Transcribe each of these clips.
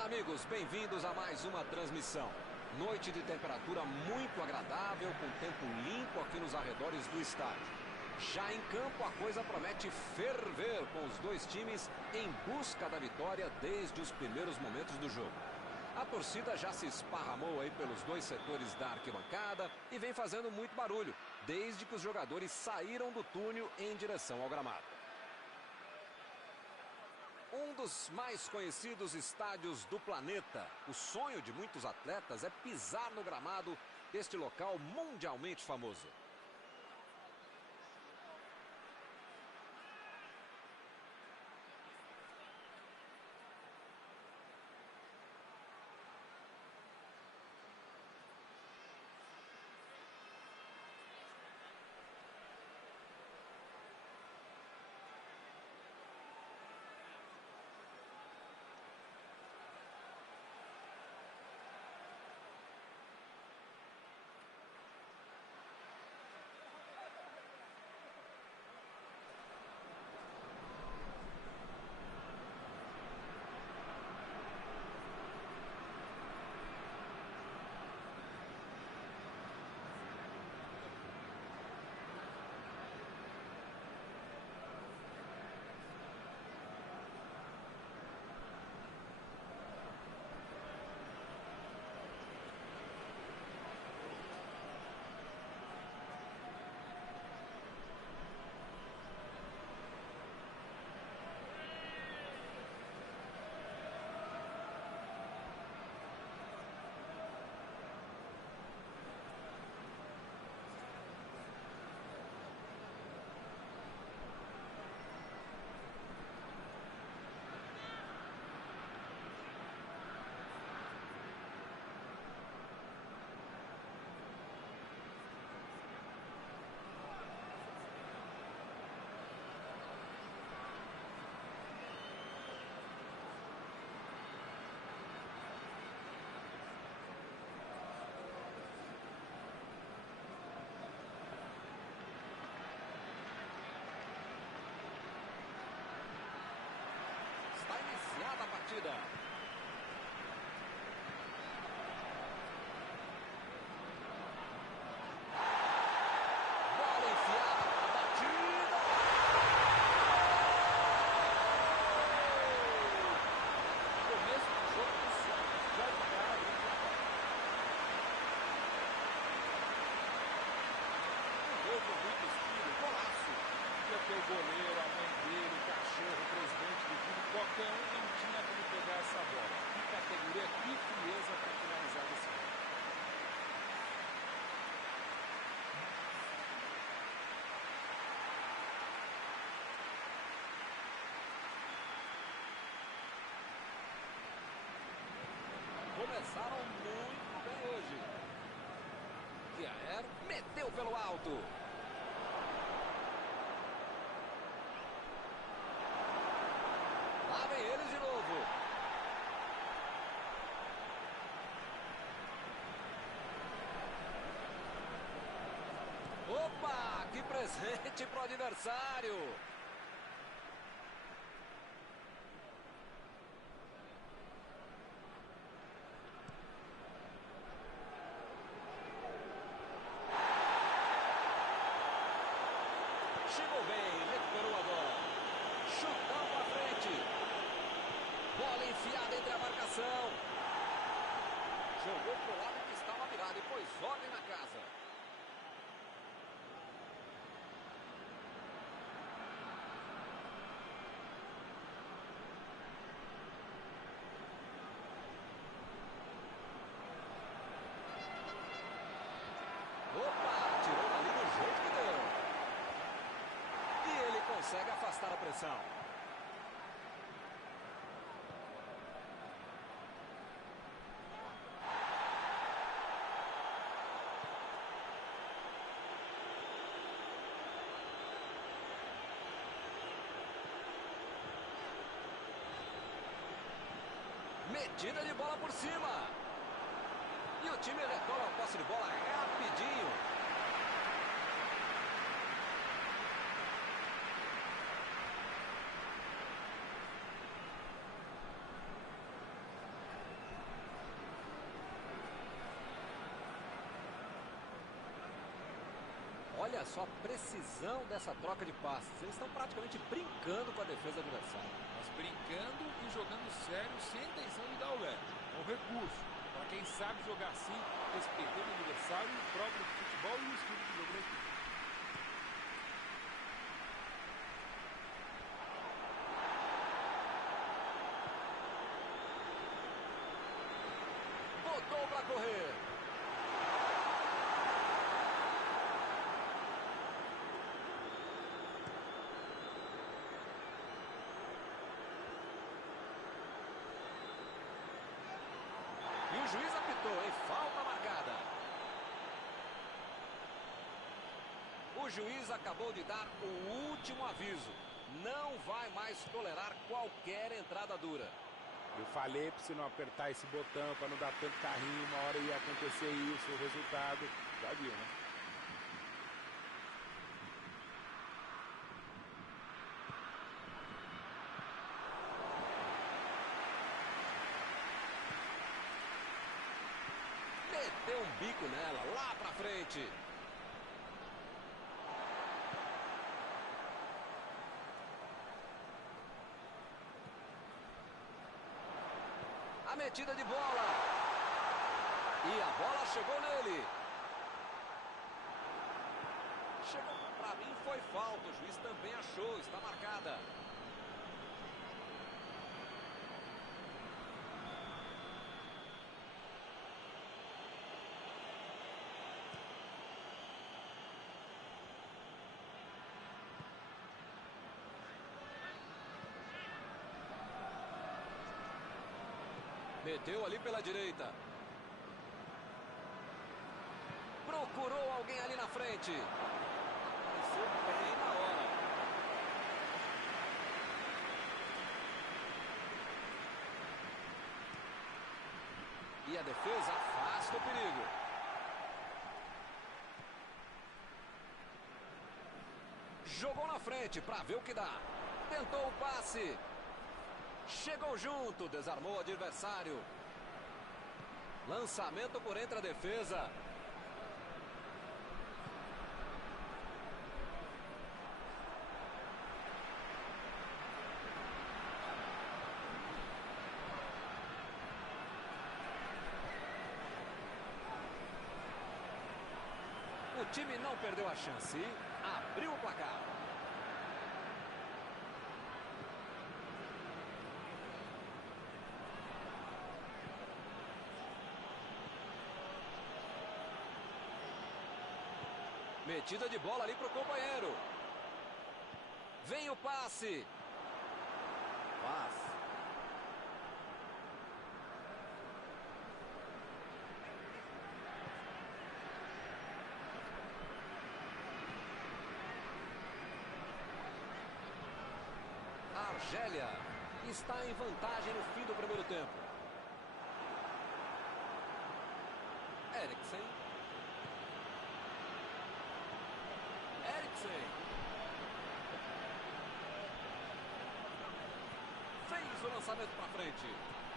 Olá, amigos, bem-vindos a mais uma transmissão. Noite de temperatura muito agradável, com tempo limpo aqui nos arredores do estádio. Já em campo, a coisa promete ferver, com os dois times em busca da vitória desde os primeiros momentos do jogo. A torcida já se esparramou aí pelos dois setores da arquibancada e vem fazendo muito barulho, desde que os jogadores saíram do túnel em direção ao gramado. Um dos mais conhecidos estádios do planeta, o sonho de muitos atletas é pisar no gramado deste local mundialmente famoso. Está iniciada a partida. Bola enfiada para a batida. Começo do jogo do Santos. Já de cara ali. Um gol com muito estilo, golaço. Porque o goleiro, a mãe dele, o cachorro, o presidente do time, qualquer um não tinha como pegar essa bola. Que categoria, que frieza para finalizar esse jogo. Começaram muito bem hoje. Kiaer meteu pelo alto. Lá vem eles de novo. Opa, que presente pro adversário. Chegou bem, recuperou a bola. Chutão pra frente. Bola enfiada entre a marcação. Jogou pro lado que estava virado e pôs ordem na casa. Opa, tirou ali no jeito que deu. E ele consegue afastar a pressão. Metida de bola por cima. E o time retoma a posse de bola rapidinho. Olha só a precisão dessa troca de passes. Eles estão praticamente brincando com a defesa adversária. Mas brincando e jogando sério sem intenção de dar o leve. É um recurso para quem sabe jogar assim, respeitando o adversário, o próprio futebol e o estilo de jogo da equipe. Botou para correr. E o juiz apitou, hein? Falta marcada. O juiz acabou de dar o último aviso. Não vai mais tolerar qualquer entrada dura. Eu falei para você não apertar esse botão, para não dar tanto carrinho, uma hora ia acontecer isso, o resultado, já viu, né? Meteu um bico nela, lá pra frente. A metida de bola. E a bola chegou nele. Chegou, pra mim foi falta. O juiz também achou, está marcada. Meteu ali pela direita. Procurou alguém ali na frente. Apareceu bem na hora. E a defesa afasta o perigo. Jogou na frente para ver o que dá. Tentou o passe. Chegou junto, desarmou o adversário. Lançamento por entre a defesa. O time não perdeu a chance. Abriu o placar. Metida de bola ali para o companheiro. Vem o passe. Passe. Argélia está em vantagem no fim do primeiro tempo. Eriksen. Fez o lançamento para frente.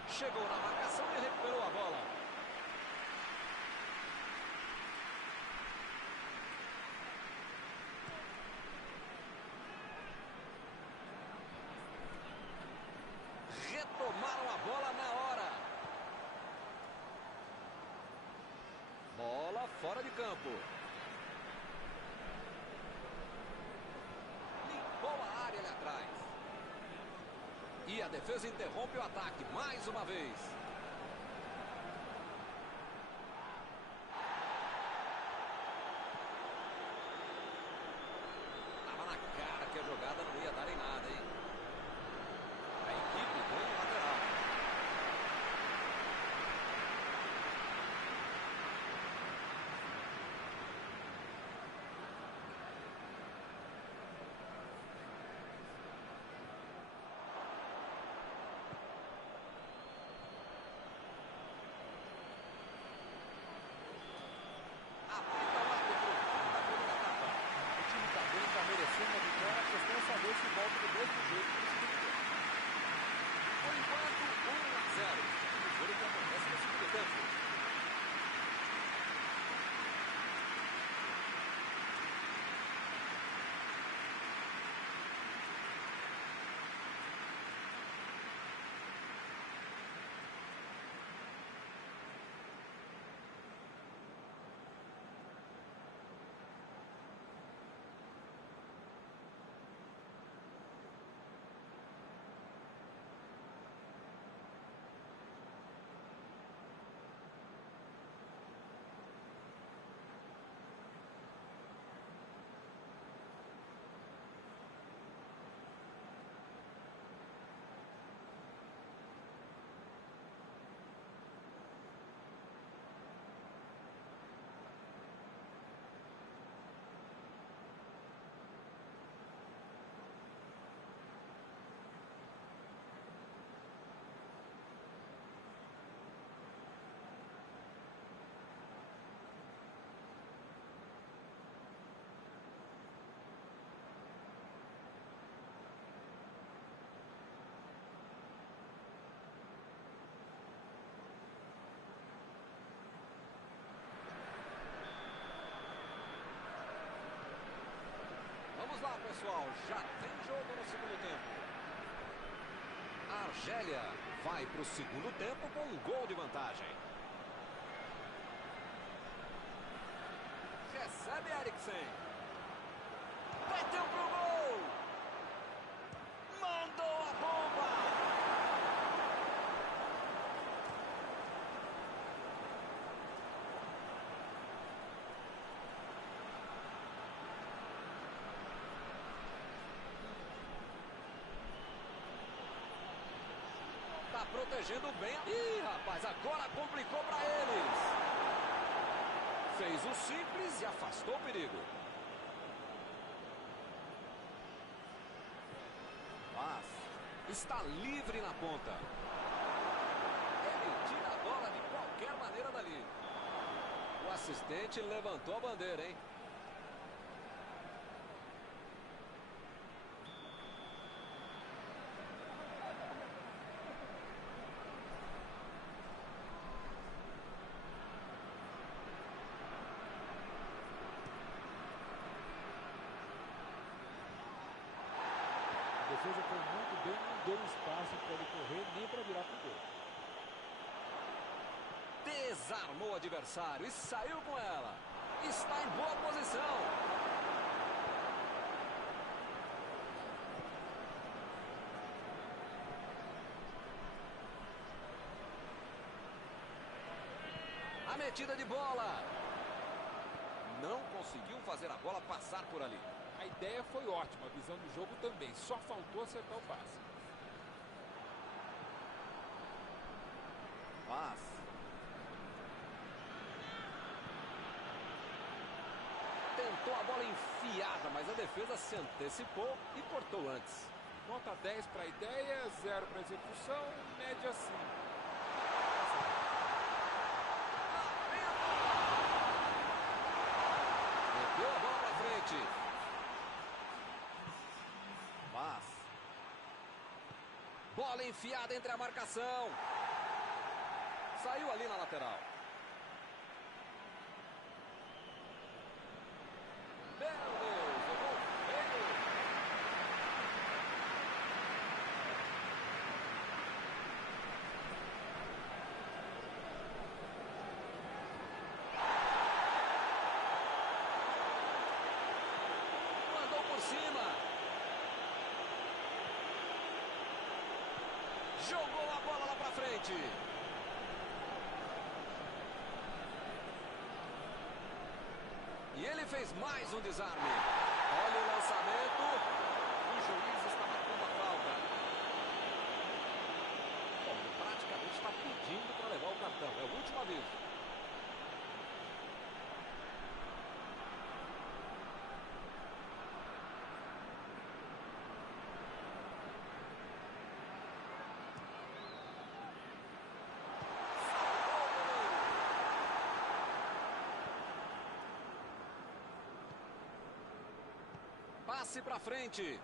Chegou na marcação e recuperou a bola. Retomaram a bola na hora. Bola fora de campo. A área ali atrás. E a defesa interrompe o ataque mais uma vez. Tava na cara que a jogada não ia dar em nada, hein? A equipe ganha o lateral. já tem jogo no segundo tempo. A Argélia vai para o segundo tempo com um gol de vantagem. Recebe Eriksen. Bateu pro gol. Mandou a bomba. Tá protegendo bem. Ih, rapaz, agora complicou para eles. Fez o simples e afastou o perigo. Mas está livre na ponta. Ele tira a bola de qualquer maneira dali. O assistente levantou a bandeira, hein? A defesa foi muito bem, não deu espaço para ele correr, nem para virar pro gol. Desarmou o adversário e saiu com ela. Está em boa posição. A metida de bola. Não conseguiu fazer a bola passar por ali. A ideia foi ótima, a visão do jogo também. Só faltou acertar o passe. Mas tentou a bola enfiada, mas a defesa se antecipou e cortou antes. Nota 10 para a ideia, 0 para a execução, média 5. Meteu a bola para frente. Mas bola enfiada entre a marcação. Saiu ali na lateral. Meu Deus, levou feio. Mandou por cima. Jogou a bola lá pra frente. E ele fez mais um desarme. Olha o lançamento. O juiz está marcando a falta. Bom, ele praticamente está pedindo para levar o cartão. É o último aviso. Passe para frente.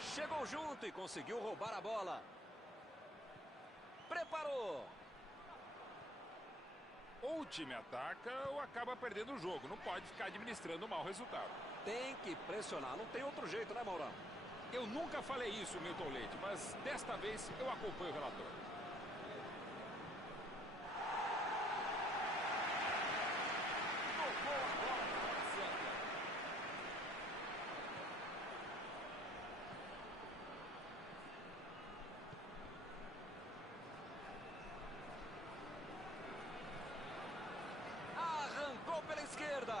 Chegou junto e conseguiu roubar a bola. Preparou. Ou o time ataca ou acaba perdendo o jogo. Não pode ficar administrando um mau resultado. Tem que pressionar. Não tem outro jeito, né, Maurão? Eu nunca falei isso, Milton Leite, mas desta vez eu acompanho o relator. Tocou a bola para certa. Arrancou pela esquerda.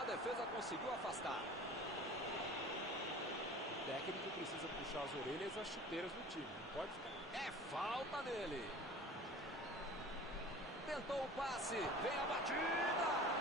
A defesa conseguiu afastar. O técnico precisa puxar as orelhas e as chuteiras do time. Não pode ficar. É falta nele. Tentou o passe. Vem a batida.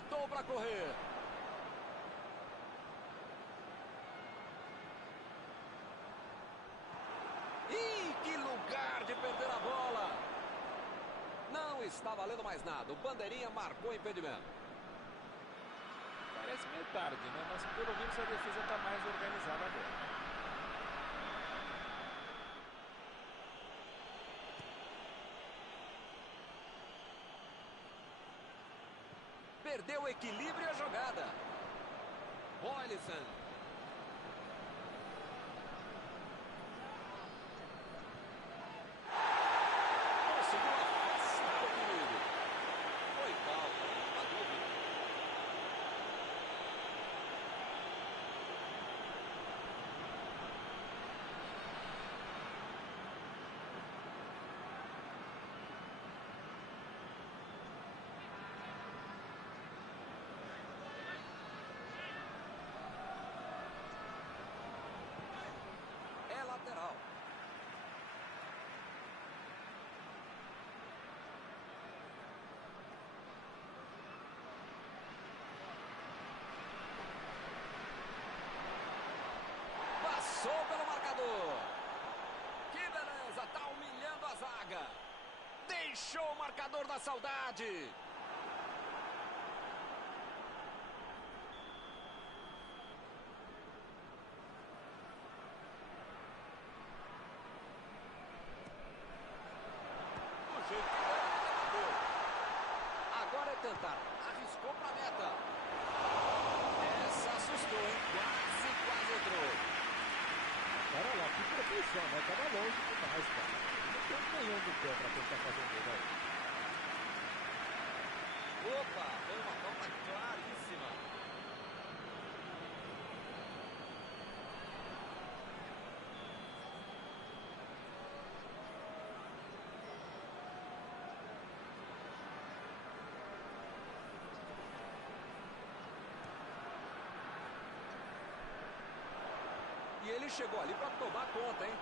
botou para correr. Ih, que lugar de perder a bola. Não está valendo mais nada. O bandeirinha marcou o impedimento. Parece meio tarde, né? Mas pelo menos a defesa está mais organizada agora. Perdeu o equilíbrio e a jogada. Boylisson. Conseguiu afastar o perigo. Foi falta, não há dúvida. É lateral. Passou pelo marcador. Que beleza, tá humilhando a zaga. Deixou o marcador da saudade. Do jeito que deu, ele bateu. Agora é tentar. Arriscou pra meta. Essa assustou, hein? Quase entrou. Cara lá, que proteção, né? Tava longe demais, cara. Não tem nenhum do pé pra tentar fazer um gol aí. Opa, foi uma falta claríssima. E ele chegou ali para tomar conta, hein?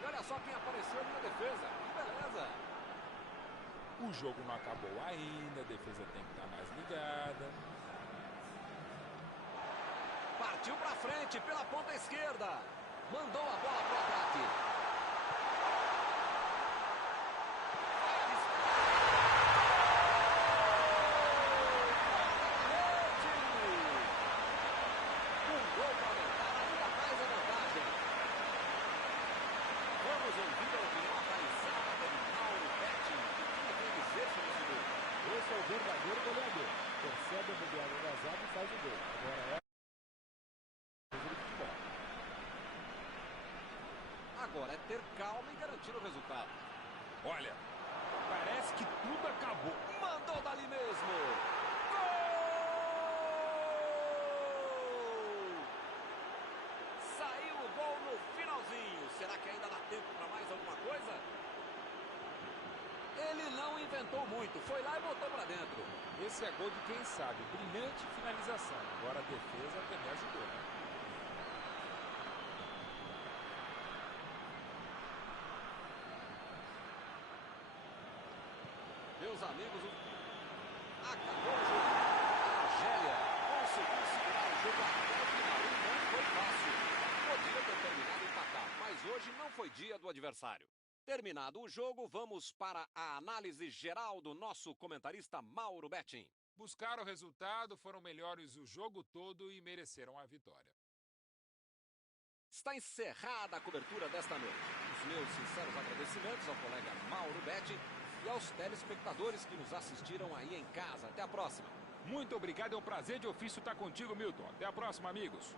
E olha só quem apareceu ali na defesa. Que beleza. O jogo não acabou ainda, a defesa tem que estar mais ligada. Partiu para frente pela ponta esquerda. Mandou a bola pro ataque. Esse é o verdadeiro goleador. Percebe a bobeada da zaga e faz o gol. Agora é a coisa de futebol. Agora é ter calma e garantir o resultado. Olha, parece que tudo acabou. Mandou dali mesmo. Gol! Saiu o gol no finalzinho. Será que ainda dá tempo para mais alguma coisa? Ele não inventou muito, foi lá e botou para dentro. Esse é gol de quem sabe. Brilhante finalização. Agora a defesa também ajudou, né? Meus amigos, acabou o jogo. A Argélia conseguiu segurar o jogo até o final e não foi fácil. Podia ter terminado empatado, mas hoje não foi dia do adversário. Terminado o jogo, vamos para a análise geral do nosso comentarista Mauro Betting. Buscaram o resultado, foram melhores o jogo todo e mereceram a vitória. Está encerrada a cobertura desta noite. Os meus sinceros agradecimentos ao colega Mauro Betting e aos telespectadores que nos assistiram aí em casa. Até a próxima. Muito obrigado, é um prazer de ofício estar contigo, Milton. Até a próxima, amigos.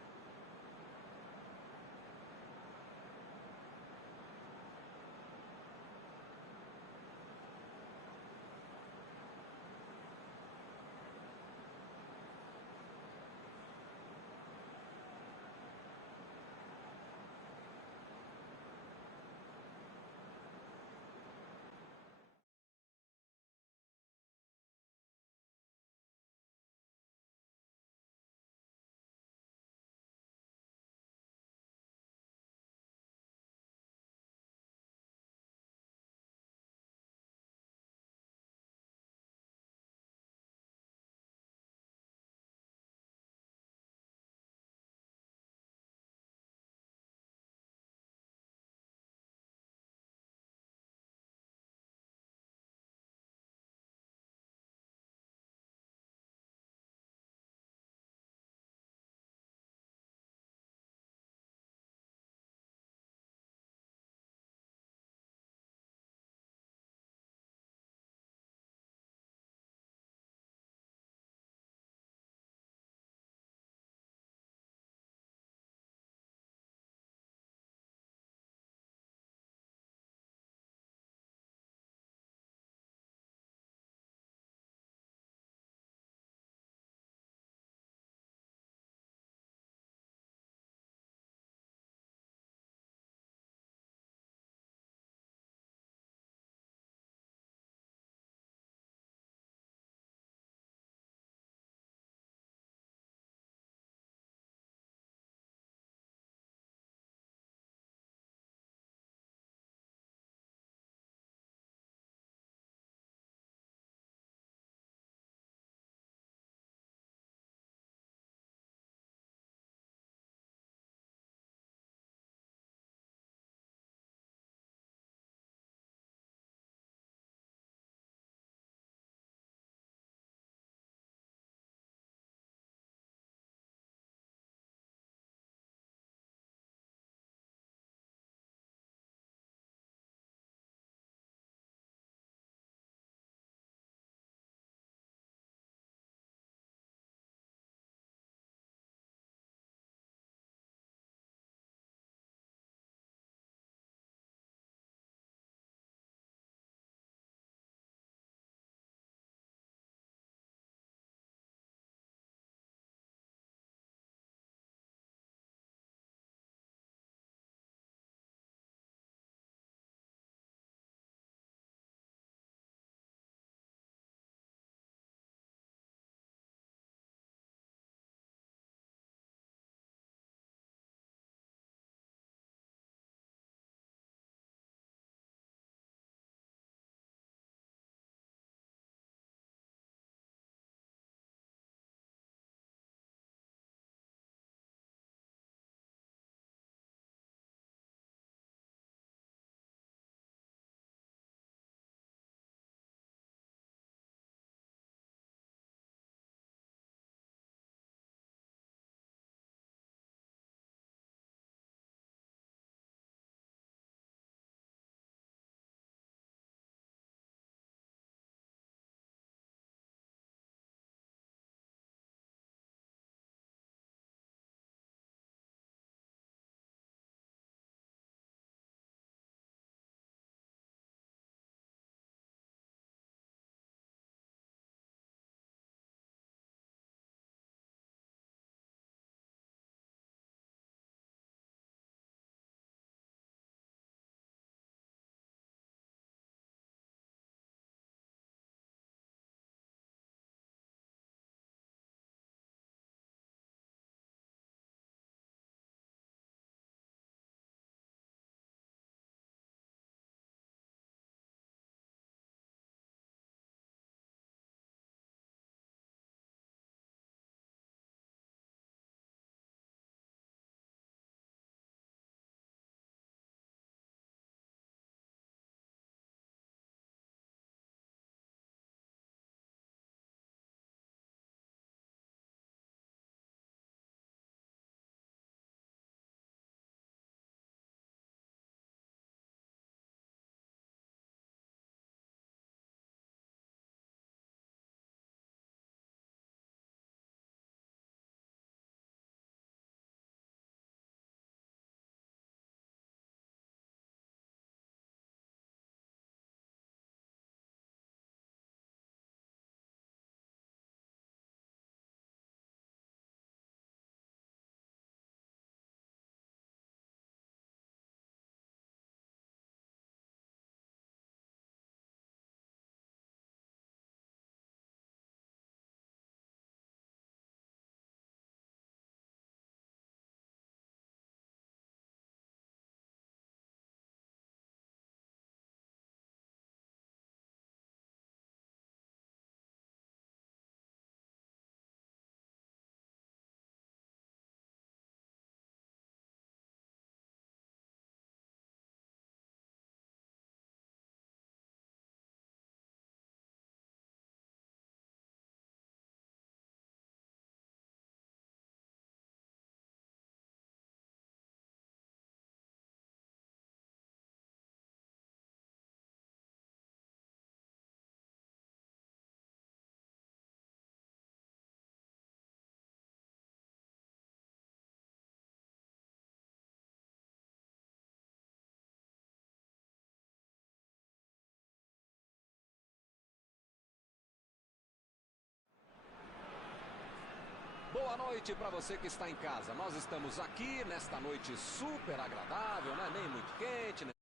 Boa noite para você que está em casa. Nós estamos aqui nesta noite super agradável, né? Nem muito quente, né?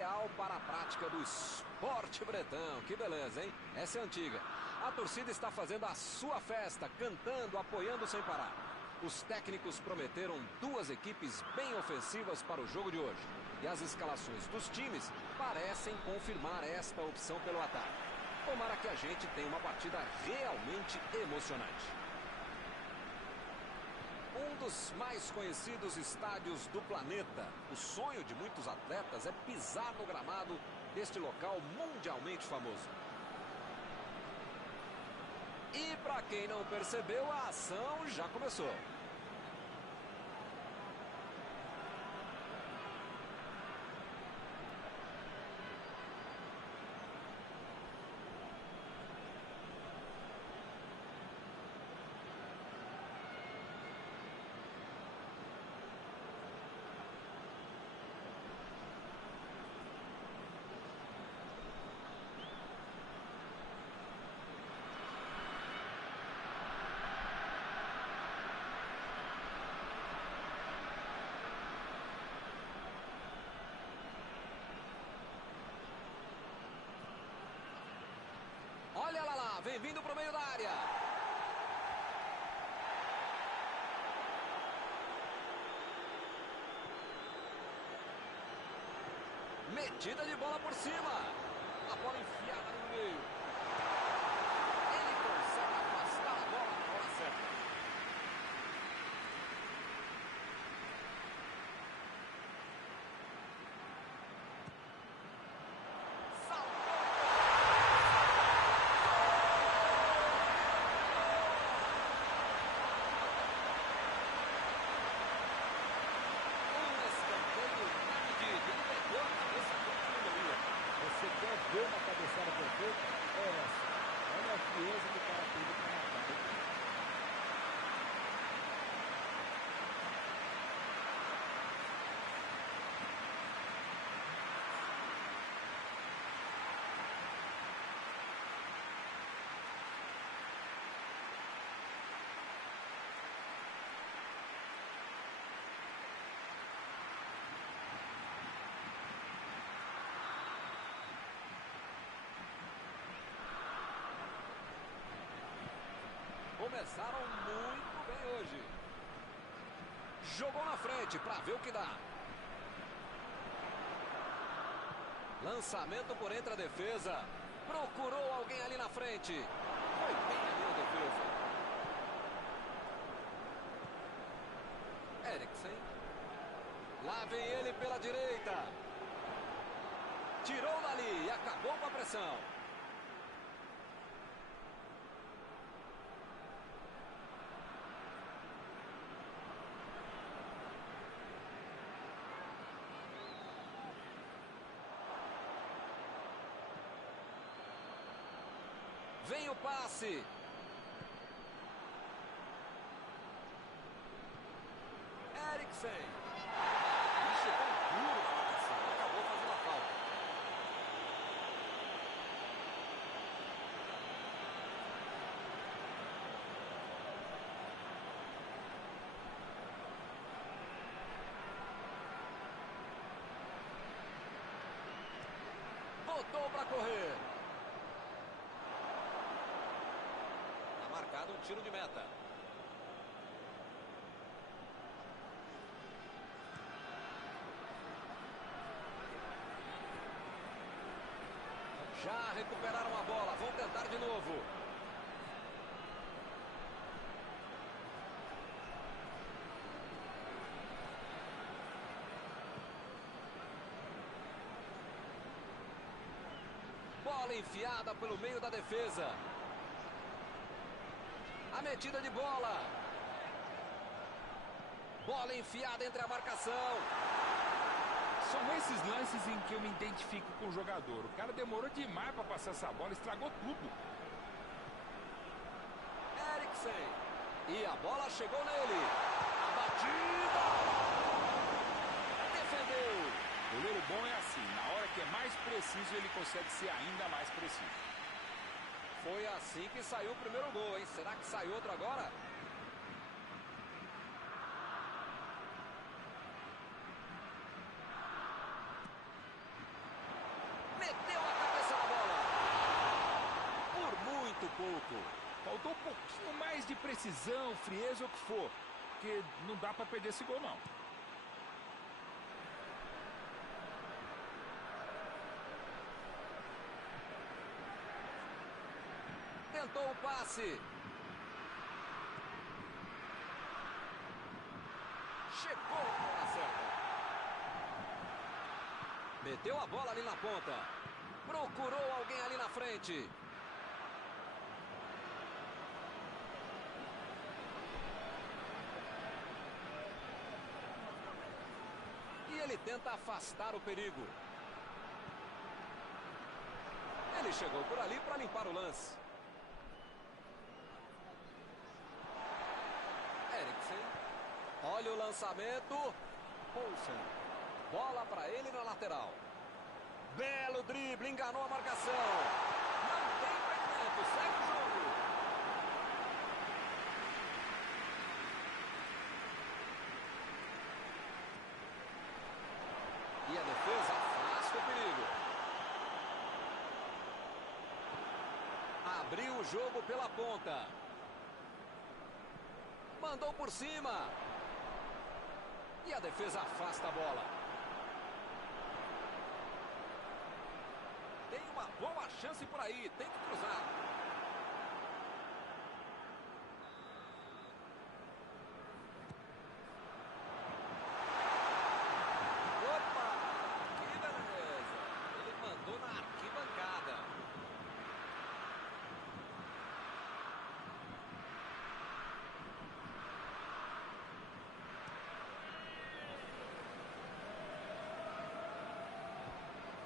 Ideal para a prática do esporte bretão. Que beleza, hein? Essa é antiga. A torcida está fazendo a sua festa, cantando, apoiando sem parar. Os técnicos prometeram duas equipes bem ofensivas para o jogo de hoje. E as escalações dos times parecem confirmar esta opção pelo ataque. Tomara que a gente tenha uma partida realmente emocionante. Um dos mais conhecidos estádios do planeta. O sonho de muitos atletas é pisar no gramado deste local mundialmente famoso. E para quem não percebeu, a ação já começou. Olha lá, vem vindo para o meio da área. Metida de bola por cima. A bola enfiada no meio. Ele consegue afastar a bola na hora certa. Ver uma cabeçada perfeita é essa. Olha a frieza que o cara teve para matar. Começaram muito bem hoje. Jogou na frente para ver o que dá. Lançamento por entre a defesa. Procurou alguém ali na frente. Foi bem ali a defesa. Eriksen. Lá vem ele pela direita. Tirou dali e acabou com a pressão. Vem o passe. Eriksen. Ele chegou duro na marcação. Acabou fazendo a falta. Botou para correr. Marcado um tiro de meta. Já recuperaram a bola. Vão tentar de novo. Bola enfiada pelo meio da defesa. A metida de bola. Bola enfiada entre a marcação. São esses lances em que eu me identifico com o jogador. O cara demorou demais para passar essa bola, estragou tudo. Eriksen. E a bola chegou nele. A batida. Defendeu. Goleiro bom é assim, na hora que é mais preciso, ele consegue ser ainda mais preciso. Foi assim que saiu o primeiro gol, hein? Será que sai outro agora? pouco. Faltou um pouquinho mais de precisão, frieza, o que for. Porque não dá para perder esse gol, não. Tentou o passe. Chegou na hora certa. Meteu a bola ali na ponta. Procurou alguém ali na frente. E ele tenta afastar o perigo. Ele chegou por ali para limpar o lance. Eriksen. Olha o lançamento. Poulsen. Bola para ele na lateral. Belo drible, enganou a marcação. Não tem impedimento, segue o jogo. E a defesa afasta o perigo. Abriu o jogo pela ponta. Mandou por cima. E a defesa afasta a bola. Tem uma boa chance por aí. Tem que cruzar. Opa! Que beleza! Ele mandou na arquibancada.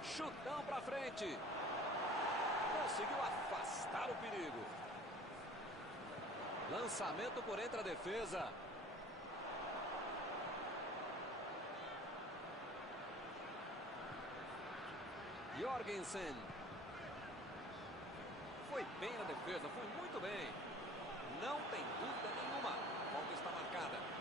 Chutão pra frente. Conseguiu afastar o perigo. Lançamento por entre a defesa. Jorgensen. Foi bem na defesa, foi muito bem. Não tem dúvida nenhuma. A falta está marcada.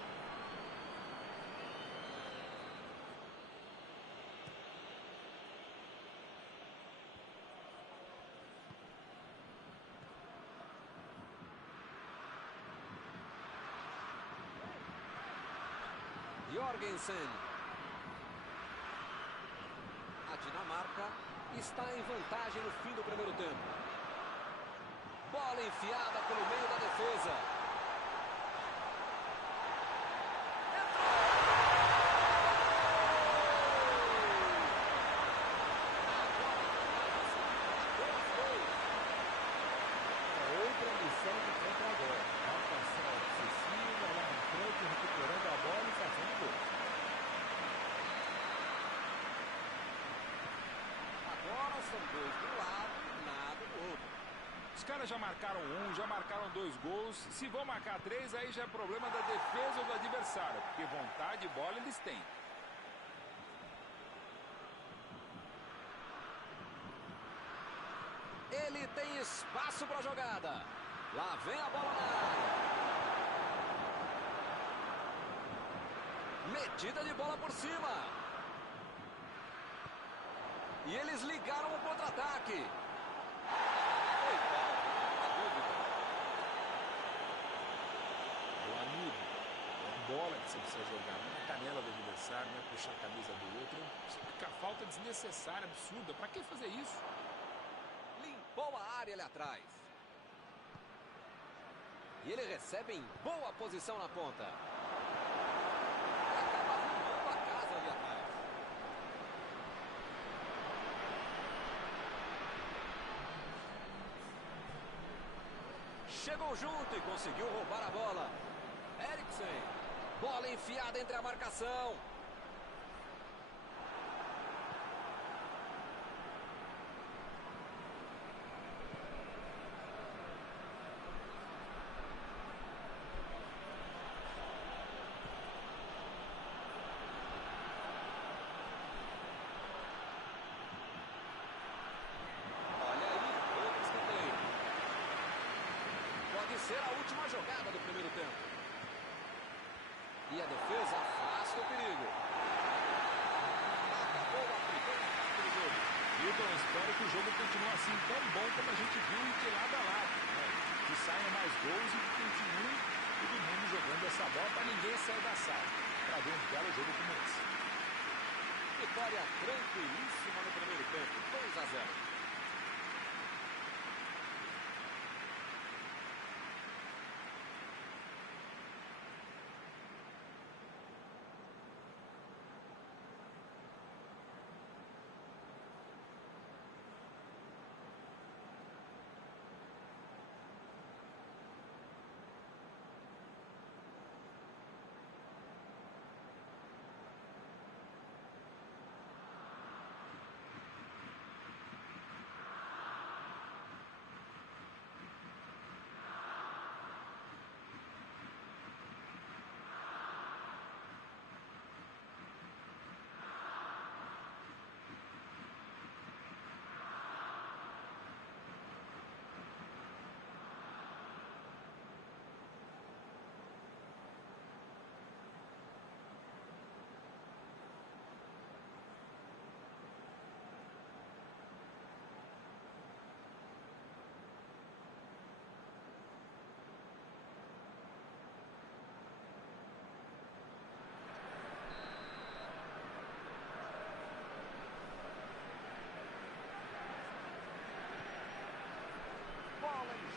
Jorgensen. A Dinamarca está em vantagem no fim do primeiro tempo. Bola enfiada pelo meio da defesa. Outra missão de contra agora. Marcação excessiva lá na frente, recuperando a bola e fazendo gol. Agora são dois de um lado e nada do outro. Os caras já marcaram um, já marcaram 2 gols. Se vão marcar 3, aí já é problema da defesa ou do adversário. Porque vontade e bola eles têm. Ele tem espaço para a jogada. Lá vem a bola na área. Metida de bola por cima. E eles ligaram o contra-ataque. Foi falta, não há dúvida. Meu amigo, é bola que você precisa jogar. Não é canela do adversário, não é puxar a camisa do outro. Fica falta desnecessária, absurda. Pra que fazer isso? Limpou a área ali atrás. E ele recebe em boa posição na ponta. E acaba arrumando a casa ali atrás. Chegou junto e conseguiu roubar a bola. Eriksen. Bola enfiada entre a marcação. Olha aí, outro escanteio. Pode ser a última jogada do primeiro tempo. E a defesa afasta o perigo. Acabou a primeira parte do jogo. Milton, espero que o jogo continue assim tão bom como a gente viu de lado a lado. que saiam mais gols e que continue todo mundo jogando essa bola para ninguém sair da sala, para ver um belo jogo como esse. Vitória tranquilíssima no primeiro tempo, 2-0.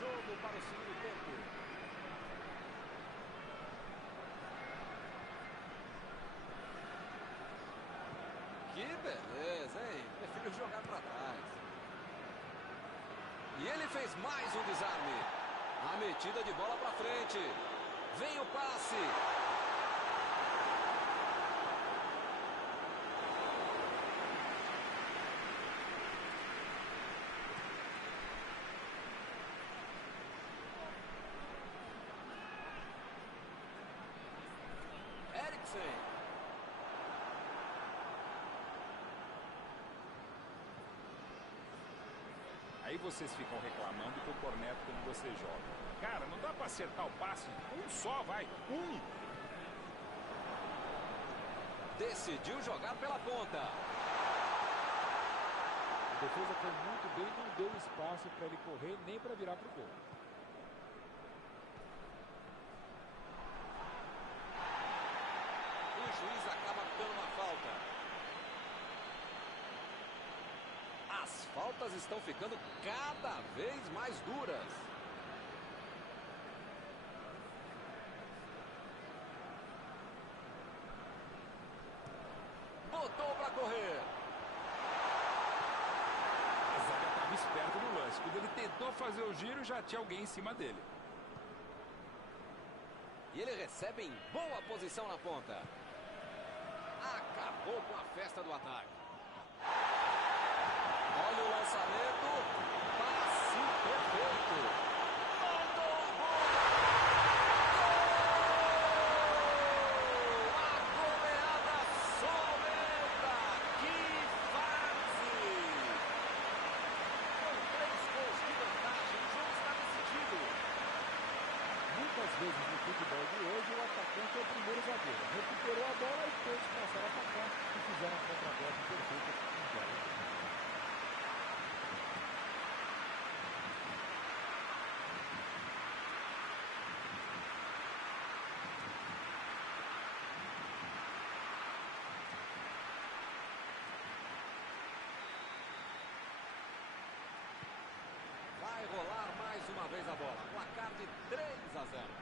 Jogo para o segundo tempo. Que beleza, hein? Prefiro jogar para trás. E ele fez mais um desarme. A metida de bola para frente. Vem o passe. Aí vocês ficam reclamando que eu corneto quando você joga. Cara, não dá pra acertar o passe. Um só, vai. Um. Decidiu jogar pela ponta. A defesa foi muito bem, não deu espaço para ele correr nem para virar para o gol. O juiz acaba dando uma falta. As faltas estão ficando cada vez mais duras. Botou para correr. A zaga estava esperta no lance. Quando ele tentou fazer o giro, já tinha alguém em cima dele. E ele recebe em boa posição na ponta. Acabou com a festa do ataque. Olha o lançamento. Passe perfeito. Mandou a bola. Gol! A goleada soberba. Que fase! Com 3 gols de vantagem, o jogo está decidido. Muitas vezes no futebol de hoje, o atacante é o primeiro zagueiro. Recuperou a bola e todos passaram a atacar e fizeram a contra-golpe perfeita em bola. Vai rolar mais uma vez a bola. Placar de 3-0.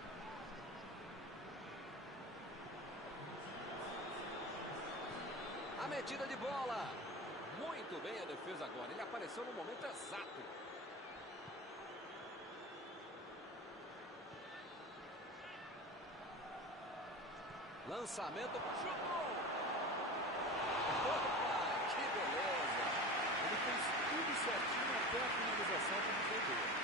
A metida de bola. Muito bem a defesa agora. Ele apareceu no momento exato. Lançamento. Chutou. Opa, que beleza. Ele fez tudo certinho até a finalização que não foi boa.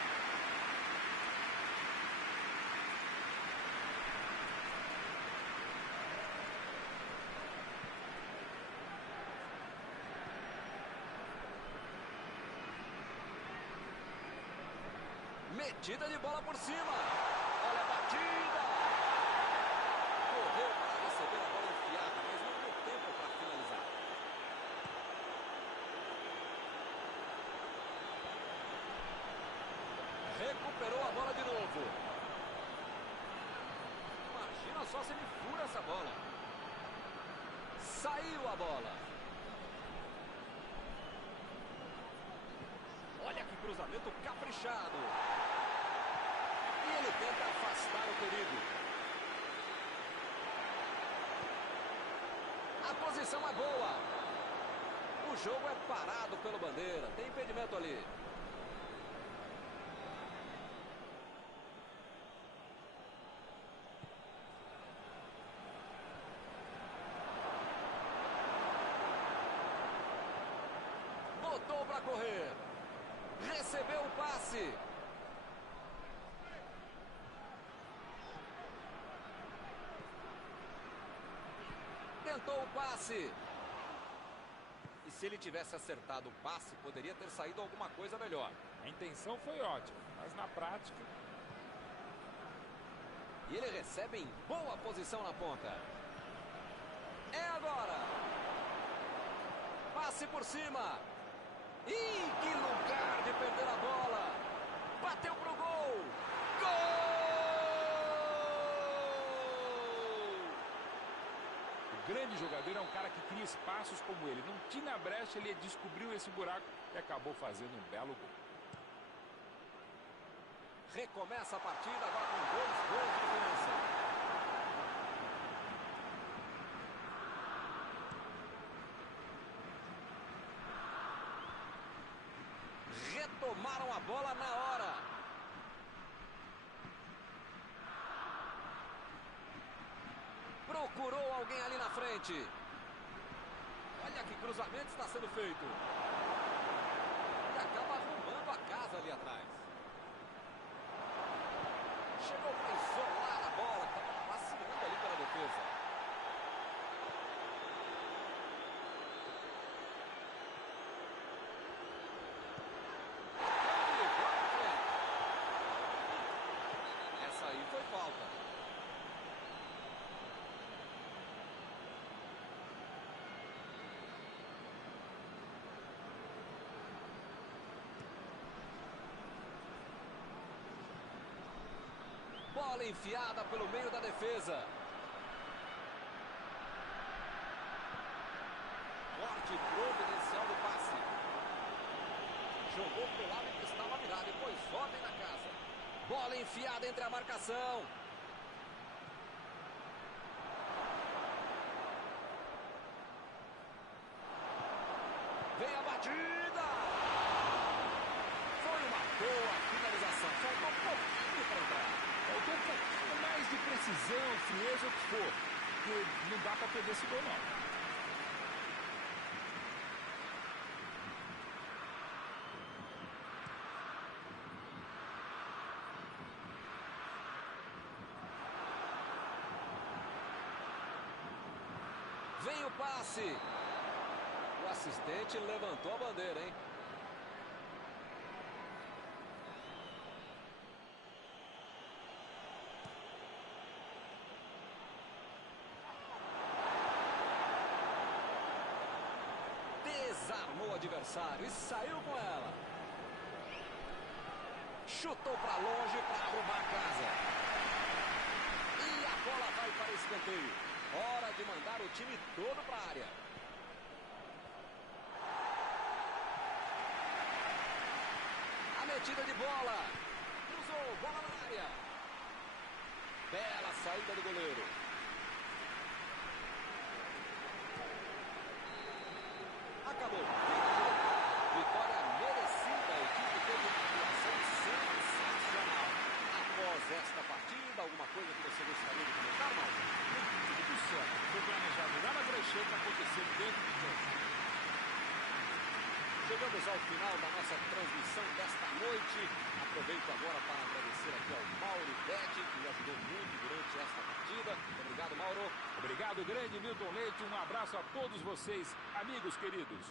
Metida de bola por cima. Olha a batida. Correu para receber a bola enfiada, mas não deu tempo para finalizar. Recuperou a bola de novo. essa bola. Saiu a bola. Olha que cruzamento caprichado. E ele tenta afastar o perigo. A posição é boa. O jogo é parado pelo bandeira. Tem impedimento ali. Botou para correr. Recebeu o passe. Tentou o passe. E se ele tivesse acertado o passe, poderia ter saído alguma coisa melhor. A intenção foi ótima, mas na prática... E ele recebe em boa posição na ponta. É agora. Passe por cima. Ih, que lugar de perder a bola. Bateu pro gol. Gol! O grande jogador é um cara que cria espaços como ele. Não tinha brecha, ele descobriu esse buraco e acabou fazendo um belo gol. Recomeça a partida agora com 2 gols de diferença. Retomaram a bola na hora. Procurou alguém ali na frente. Olha que cruzamento está sendo feito. E acaba arrumando a casa ali atrás. Chegou para isolar a bola, que estava passeando ali pela defesa. Essa aí foi falta. Bola enfiada pelo meio da defesa. Corte providencial do passe. Jogou pro lado que estava virado e pôs ordem na casa. Bola enfiada entre a marcação. Vem a batida. Foi uma boa finalização. Faltou um pouquinho para entrar. Faltou um pouquinho mais de precisão, frieza, o que for. Porque não dá para perder esse gol, não. Vem o passe. O assistente levantou a bandeira, hein? Desarmou o adversário e saiu com ela. Chutou para longe para arrumar a casa. E a bola vai para escanteio. Hora de mandar o time todo para a área. A metida de bola. Cruzou, bola na área. Bela saída do goleiro. Acabou. Vitória merecida. A equipe teve uma atuação sensacional. Após esta partida, alguma coisa que você gostaria de comentar, Mauro? Tudo certo. Foi planejado lá na brecheira acontecer dentro do jogo. Chegamos ao final da nossa transmissão desta noite. Aproveito agora para agradecer aqui ao Mauro Betti, que me ajudou muito durante esta partida. Obrigado, Mauro. Obrigado, grande Milton Leite. Um abraço a todos vocês, amigos queridos.